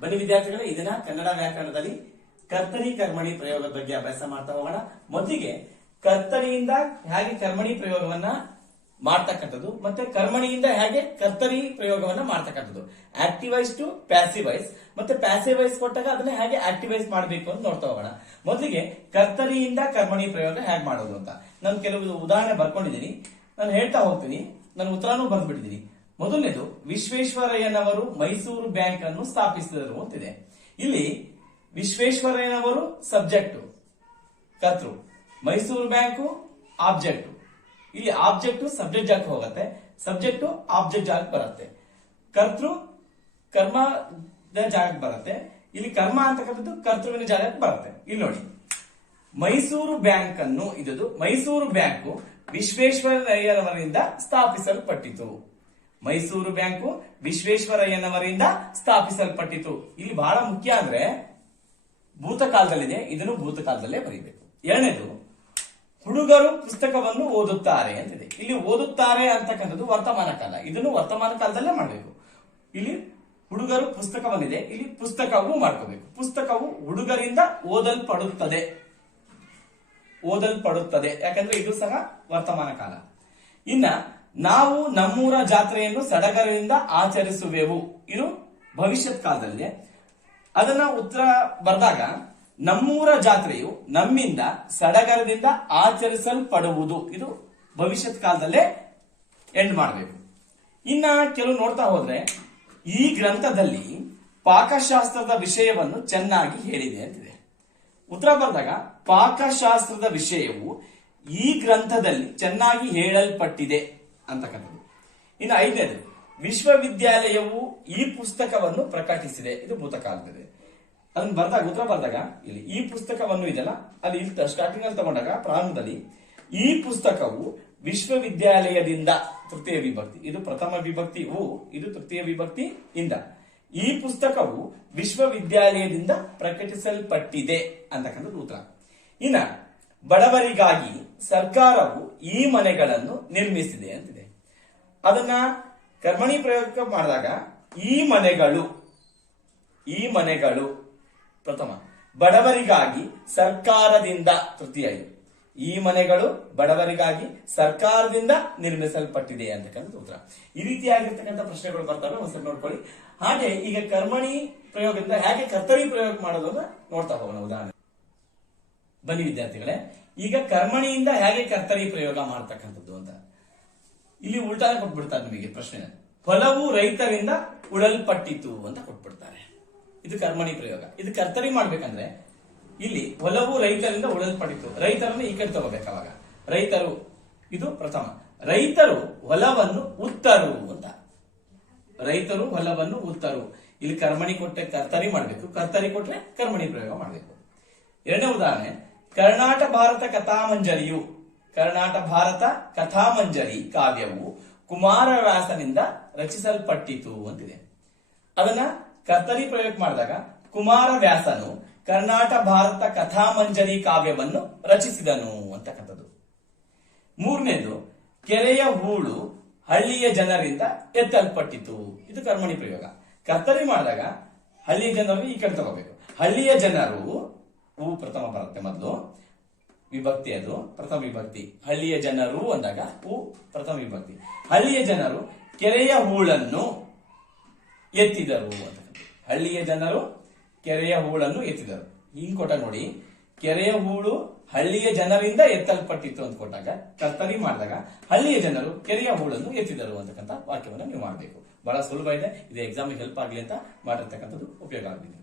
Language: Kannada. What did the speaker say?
ಬನ್ನಿ ವಿದ್ಯಾರ್ಥಿಗಳೇ, ಇದನ್ನ ಕನ್ನಡ ವ್ಯಾಕರಣದಲ್ಲಿ ಕರ್ತರಿ ಕರ್ಮಣಿ ಪ್ರಯೋಗದ ಬಗ್ಗೆ ಅಭ್ಯಾಸ ಮಾಡ್ತಾ ಹೋಗೋಣ. ಮೊದಲಿಗೆ ಕರ್ತರಿಯಿಂದ ಹೇಗೆ ಕರ್ಮಣಿ ಪ್ರಯೋಗವನ್ನ ಮಾಡ್ತಕ್ಕಂಥದ್ದು ಮತ್ತೆ ಕರ್ಮಣಿಯಿಂದ ಹೇಗೆ ಕರ್ತರಿ ಪ್ರಯೋಗವನ್ನ ಮಾಡ್ತಕ್ಕಂಥದ್ದು, ಆಕ್ಟಿವೈಸ್ ಟು ಪ್ಯಾಸಿವೈಸ್ ಮತ್ತೆ ಪ್ಯಾಸಿವೈಸ್ ಕೊಟ್ಟಾಗ ಅದನ್ನ ಹೇಗೆ ಆಕ್ಟಿವೈಸ್ ಮಾಡಬೇಕು ಅಂತ ನೋಡ್ತಾ ಹೋಗೋಣ. ಮೊದಲಿಗೆ ಕರ್ತರಿಯಿಂದ ಕರ್ಮಣಿ ಪ್ರಯೋಗ ಹೇಗೆ ಮಾಡೋದು ಅಂತ ನಾನು ಕೆಲವು ಉದಾಹರಣೆ ಬರ್ಕೊಂಡಿದ್ದೀನಿ, ನಾನು ಹೇಳ್ತಾ ಹೋಗ್ತೀನಿ. ನಾನು ಉತ್ತರನೂ ಬರ್ದ್ಬಿಟ್ಟಿದ್ದೀನಿ. ಮೊದಲನೇದು, ವಿಶ್ವೇಶ್ವರಯ್ಯನವರು ಮೈಸೂರು ಬ್ಯಾಂಕ್ ಅನ್ನು ಸ್ಥಾಪಿಸಿದರು ಅಂತಿದೆ. ಇಲ್ಲಿ ವಿಶ್ವೇಶ್ವರಯ್ಯನವರು ಸಬ್ಜೆಕ್ಟ್ ಕರ್ತೃ, ಮೈಸೂರು ಬ್ಯಾಂಕು ಆಬ್ಜೆಕ್ಟ್. ಇಲ್ಲಿ ಆಬ್ಜೆಕ್ಟ್ ಸಬ್ಜೆಕ್ಟ್ ಜಾಗಕ್ಕೆ ಹೋಗುತ್ತೆ, ಸಬ್ಜೆಕ್ಟ್ ಆಬ್ಜೆಕ್ಟ್ ಜಾಗಕ್ಕೆ ಬರುತ್ತೆ, ಕರ್ತೃ ಕರ್ಮದ ಜಾಗಕ್ಕೆ ಬರುತ್ತೆ. ಇಲ್ಲಿ ಕರ್ಮ ಅಂತಕ್ಕಂಥದ್ದು ಕರ್ತೃವಿನ ಜಾಗಕ್ಕೆ ಬರುತ್ತೆ. ಇಲ್ಲಿ ನೋಡಿ, ಮೈಸೂರು ಬ್ಯಾಂಕ್ ಅನ್ನು ಇದು ಮೈಸೂರು ಬ್ಯಾಂಕು ವಿಶ್ವೇಶ್ವರಯ್ಯನವರಿಂದ ಸ್ಥಾಪಿಸಲ್ಪಟ್ಟಿತು. ಮೈಸೂರು ಬ್ಯಾಂಕು ವಿಶ್ವೇಶ್ವರಯ್ಯನವರಿಂದ ಸ್ಥಾಪಿಸಲ್ಪಟ್ಟಿತು. ಇಲ್ಲಿ ಬಹಳ ಮುಖ್ಯ ಅಂದ್ರೆ ಭೂತಕಾಲದಲ್ಲಿದೆ, ಇದನ್ನು ಭೂತಕಾಲದಲ್ಲೇ ಬರೀಬೇಕು. ಎರಡನೇದು, ಹುಡುಗರು ಪುಸ್ತಕವನ್ನು ಓದುತ್ತಾರೆ ಅಂತಿದೆ. ಇಲ್ಲಿ ಓದುತ್ತಾರೆ ಅಂತಕ್ಕಂಥದ್ದು ವರ್ತಮಾನ ಕಾಲ, ಇದನ್ನು ವರ್ತಮಾನ ಕಾಲದಲ್ಲೇ ಮಾಡಬೇಕು. ಇಲ್ಲಿ ಹುಡುಗರು ಪುಸ್ತಕವನ್ನಿದೆ, ಇಲ್ಲಿ ಪುಸ್ತಕವು ಮಾಡ್ಕೋಬೇಕು. ಪುಸ್ತಕವು ಹುಡುಗರಿಂದ ಓದಲ್ಪಡುತ್ತದೆ, ಯಾಕಂದ್ರೆ ಇದು ಸಹ ವರ್ತಮಾನ ಕಾಲ. ಇನ್ನ ನಾವು ನಮ್ಮೂರ ಜಾತ್ರೆಯನ್ನು ಸಡಗರದಿಂದ ಆಚರಿಸುವೆವು, ಇದು ಭವಿಷ್ಯತ್ ಕಾಲದಲ್ಲಿದೆ. ಅದನ್ನ ಉತ್ತರ ಬರೆದಾಗ ನಮ್ಮೂರ ಜಾತ್ರೆಯು ನಮ್ಮಿಂದ ಸಡಗರದಿಂದ ಆಚರಿಸಲ್ಪಡುವುದು, ಇದು ಭವಿಷ್ಯತ್ ಕಾಲದಲ್ಲೇ ಎಂಡ್ ಮಾಡಬೇಕು. ಇನ್ನ ಕೆಲವು ನೋಡ್ತಾ ಹೋದ್ರೆ, ಈ ಗ್ರಂಥದಲ್ಲಿ ಪಾಕಶಾಸ್ತ್ರದ ವಿಷಯವನ್ನು ಚೆನ್ನಾಗಿ ಹೇಳಿದೆ ಅಂತಿದೆ. ಉತ್ತರ ಬರೆದಾಗ ಪಾಕಶಾಸ್ತ್ರದ ವಿಷಯವು ಈ ಗ್ರಂಥದಲ್ಲಿ ಚೆನ್ನಾಗಿ ಹೇಳಲ್ಪಟ್ಟಿದೆ ಅಂತಕ್ಕಂಥದ್ದು. ಇನ್ನು ಐದನೇದು, ವಿಶ್ವವಿದ್ಯಾಲಯವು ಈ ಪುಸ್ತಕವನ್ನು ಪ್ರಕಟಿಸಿದೆ, ಇದು ಭೂತಕಾಲದಿದೆ. ಅದನ್ನ ಬರ್ದಾಗ ಉತ್ತರ ಬರ್ದಾಗ ಇಲ್ಲಿ ಈ ಪುಸ್ತಕವನ್ನು ಇದೆಲ್ಲ ಅಲ್ಲಿ ಸ್ಟಾರ್ಟಿಂಗ್ ಅಲ್ಲಿ ತಗೊಂಡಾಗ ಪ್ರಾರಂಭದಲ್ಲಿ ಈ ಪುಸ್ತಕವು ವಿಶ್ವವಿದ್ಯಾಲಯದಿಂದ ತೃತೀಯ ವಿಭಕ್ತಿ, ಇದು ಪ್ರಥಮ ವಿಭಕ್ತಿ ಉ, ಇದು ತೃತೀಯ ವಿಭಕ್ತಿ ಇಂದ. ಈ ಪುಸ್ತಕವು ವಿಶ್ವವಿದ್ಯಾಲಯದಿಂದ ಪ್ರಕಟಿಸಲ್ಪಟ್ಟಿದೆ ಅಂತಕ್ಕಂಥದ್ದು ಉತ್ತರ. ಇನ್ನ ಬಡವರಿಗಾಗಿ ಸರ್ಕಾರವು ಈ ಮನೆಗಳನ್ನು ನಿರ್ಮಿಸಿದೆ ಅಂತಿದೆ. ಅದನ್ನ ಕರ್ಮಣಿ ಪ್ರಯೋಗ ಮಾಡಿದಾಗ ಈ ಮನೆಗಳು ಪ್ರಥಮ, ಬಡವರಿಗಾಗಿ ಸರ್ಕಾರದಿಂದ ತೃತೀಯ, ಈ ಮನೆಗಳು ಬಡವರಿಗಾಗಿ ಸರ್ಕಾರದಿಂದ ನಿರ್ಮಿಸಲ್ಪಟ್ಟಿದೆ ಅಂತಕ್ಕಂಥ ಉತ್ತರ. ಈ ರೀತಿಯಾಗಿರ್ತಕ್ಕಂಥ ಪ್ರಶ್ನೆಗಳು ಬರ್ತವೆ, ಒಂದ್ಸರಿ ನೋಡ್ಕೊಳ್ಳಿ. ಹಾಗೆ ಈಗ ಕರ್ಮಣಿ ಪ್ರಯೋಗದಿಂದ ಹೇಗೆ ಕರ್ತರಿ ಪ್ರಯೋಗ ಮಾಡೋದು ಅಂತ ನೋಡ್ತಾ ಹೋಗೋಣ. ಉದಾಹರಣೆ ಬನ್ನಿ ವಿದ್ಯಾರ್ಥಿಗಳೇ, ಈಗ ಕರ್ಮಣಿಯಿಂದ ಹೇಗೆ ಕರ್ತರಿ ಪ್ರಯೋಗ ಮಾಡ್ತಕ್ಕಂಥದ್ದು ಅಂತ ಇಲ್ಲಿ ಉಲ್ಟಾನೆ ಕೊಟ್ಬಿಡ್ತಾರೆ ನಿಮಗೆ ಪ್ರಶ್ನೆ. ಹೊಲವು ರೈತರಿಂದ ಉಳಲ್ಪಟ್ಟಿತು ಅಂತ ಕೊಟ್ಬಿಡ್ತಾರೆ, ಇದು ಕರ್ಮಣಿ ಪ್ರಯೋಗ. ಇದು ಕರ್ತರಿ ಮಾಡ್ಬೇಕಂದ್ರೆ ಇಲ್ಲಿ ಹೊಲವು ರೈತರಿಂದ ಉಳಲ್ಪಟ್ಟಿತು, ರೈತರನ್ನು ಈ ಕಡೆ ತಗೋಬೇಕು. ಅವಾಗ ರೈತರು, ಇದು ಪ್ರಥಮ. ರೈತರು ಹೊಲವನ್ನು ಉತ್ತರು ಅಂತ, ರೈತರು ಹೊಲವನ್ನು ಉತ್ತರು. ಇಲ್ಲಿ ಕರ್ಮಣಿ ಕೊಟ್ಟೆ ಕರ್ತರಿ ಮಾಡಬೇಕು, ಕರ್ತರಿ ಕೊಟ್ರೆ ಕರ್ಮಣಿ ಪ್ರಯೋಗ ಮಾಡಬೇಕು. ಎರಡನೇ ಉದಾಹರಣೆ, ಕರ್ನಾಟ ಭಾರತ ಕಥಾಮಂಜರಿ ಕಾವ್ಯವು ಕುಮಾರವ್ಯಾಸನಿಂದ ರಚಿಸಲ್ಪಟ್ಟಿತು ಅಂತಿದೆ. ಅದನ್ನ ಕರ್ತರಿ ಪ್ರಯೋಗ ಮಾಡಿದಾಗ ಕುಮಾರವ್ಯಾಸನು ಕರ್ನಾಟ ಭಾರತ ಕಥಾಮಂಜರಿ ಕಾವ್ಯವನ್ನು ರಚಿಸಿದನು ಅಂತಕ್ಕಂಥದ್ದು. ಮೂರನೇದು, ಕೆರೆಯ ಹೂಳು ಹಳ್ಳಿಯ ಜನರಿಂದ ಎತ್ತಲ್ಪಟ್ಟಿತು, ಇದು ಕರ್ಮಣಿ ಪ್ರಯೋಗ. ಕರ್ತರಿ ಮಾಡಿದಾಗ ಹಳ್ಳಿಯ ಜನರು ಈ ಕಡೆ ತಗೋಬೇಕು. ಹಳ್ಳಿಯ ಜನರು ಹೂ ಪ್ರಥಮ ಬರುತ್ತೆ, ಮೊದಲು ವಿಭಕ್ತಿ, ಅದು ಪ್ರಥಮ ವಿಭಕ್ತಿ. ಹಳ್ಳಿಯ ಜನರು ಅಂದಾಗ ಹೂ ಪ್ರಥಮ ವಿಭಕ್ತಿ. ಹಳ್ಳಿಯ ಜನರು ಕೆರೆಯ ಹೂಳನ್ನು ಎತ್ತಿದರು ಅಂತ. ಹಳ್ಳಿಯ ಜನರು ಕೆರೆಯ ಹೂಳನ್ನು ಎತ್ತಿದರು. ಹಿಂಗ್ ಕೊಟ್ಟ ನೋಡಿ, ಕೆರೆಯ ಹೂಳು ಹಳ್ಳಿಯ ಜನರಿಂದ ಎತ್ತಲ್ಪಟ್ಟಿತ್ತು ಅಂತ ಕೊಟ್ಟಾಗ ಕರ್ತರಿ ಮಾಡಿದಾಗ ಹಳ್ಳಿಯ ಜನರು ಕೆರೆಯ ಹೂಳನ್ನು ಎತ್ತಿದರು ಅಂತಕ್ಕಂಥ ವಾಕ್ಯವನ್ನು ನೀವು ಮಾಡಬೇಕು. ಬಹಳ ಸುಲಭ ಇದೆ, ಇದು ಎಕ್ಸಾಮಿಗೆ ಹೆಲ್ಪ್ ಆಗಲಿ ಅಂತ ಮಾಡಿರ್ತಕ್ಕಂಥದ್ದು ಉಪಯೋಗ ಆಗಿದೆ.